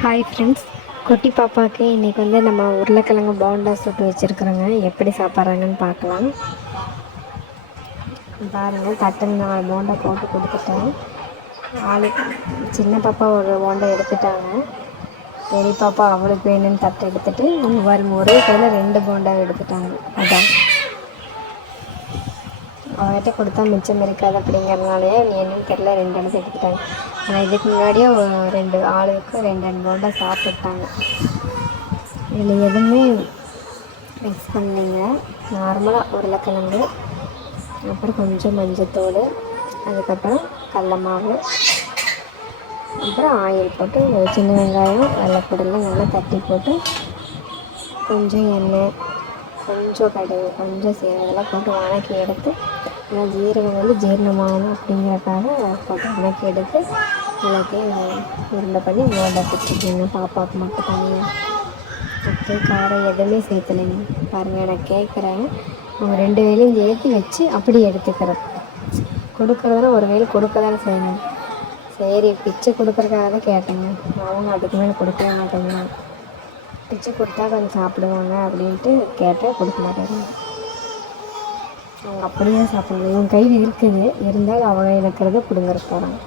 Hi friends, குட்டி பாப்பாவுக்கு இன்றைக்கி நம்ம உருளைக்கிழங்கு போண்டா சுட்டு வச்சுருக்குறோங்க. எப்படி சாப்பிட்றாங்கன்னு பார்க்கலாம். பாருங்கள், தட்டில் 4 போண்டா போட்டு கொடுத்துட்டேன். சின்ன பாப்பா ஒரு போண்டா எடுத்துட்டாங்க. பெரிய பாப்பா அவளுக்கு வேணும்னு தட்டை எடுத்துகிட்டு அவங்க பாருங்க ஒரே கையில் 2 போண்டா எடுத்துட்டாங்க. அதான் அவங்ககிட்ட கொடுத்தா மிச்சம் இருக்காது அப்படிங்கிறதுனாலே என்னன்னு தெரியல 2 எடுத்து எடுத்துட்டாங்க. ஆனால் இதுக்கு முன்னாடியே 2 ஆளுக்கு 2 போண்டா சாப்பிட்டாங்க. இதில் எதுவுமே மிக்ஸ் பண்ணிங்க. நார்மலாக உருளைக்கிழங்கு, அப்புறம் கொஞ்சம் மஞ்சத்தூள், அதுக்கப்புறம் கடல மாவு, அப்புறம் ஆயில் போட்டு சின்ன வெங்காயம் வெள்ளைப்பூடெல்லாம் நல்லா தட்டி போட்டு கொஞ்சம் எண்ணெய், கொஞ்சம் கடுகு, கொஞ்சம் சீரகெல்லாம் போட்டு வணக்கி எடுத்து, ஏன்னா ஜீரகம் ஜீரணமாகணும் அப்படிங்கிறக்காக போட்டு வணக்கி எடுத்து எல்லாத்தையும் உருண்டை பண்ணி போண்டா வச்சுருக்கீங்க. பாப்பாவுக்கு மட்டும் தனியாக உப்பு காரம் எதுவுமே சேர்த்துலைங்க. பாருங்கள், நான் கேட்குறேன், அவங்க 2 வேலையும் சேர்த்து வச்சு அப்படி எடுத்துக்கிறேன். கொடுக்குறதுனா ஒரு வேலை கொடுக்க தானே செய்யணும். சரி, பிச்சை கொடுக்குறதுக்காக தான் கேட்டேங்க. அவங்க அதுக்கு மேலே கொடுக்கவே மாட்டேங்கிறாங்க. பிச்சை கொடுத்தா கொஞ்சம் சாப்பிடுவாங்க அப்படின்ட்டு கேட்டால் கொடுக்க மாட்டேங்க. அவங்க அப்படியே சாப்பிடுவாங்க. இவங்க கையில் இருக்குது, இருந்தாலும் அவங்க இருக்கிறத பிடுங்குற போகிறாங்க.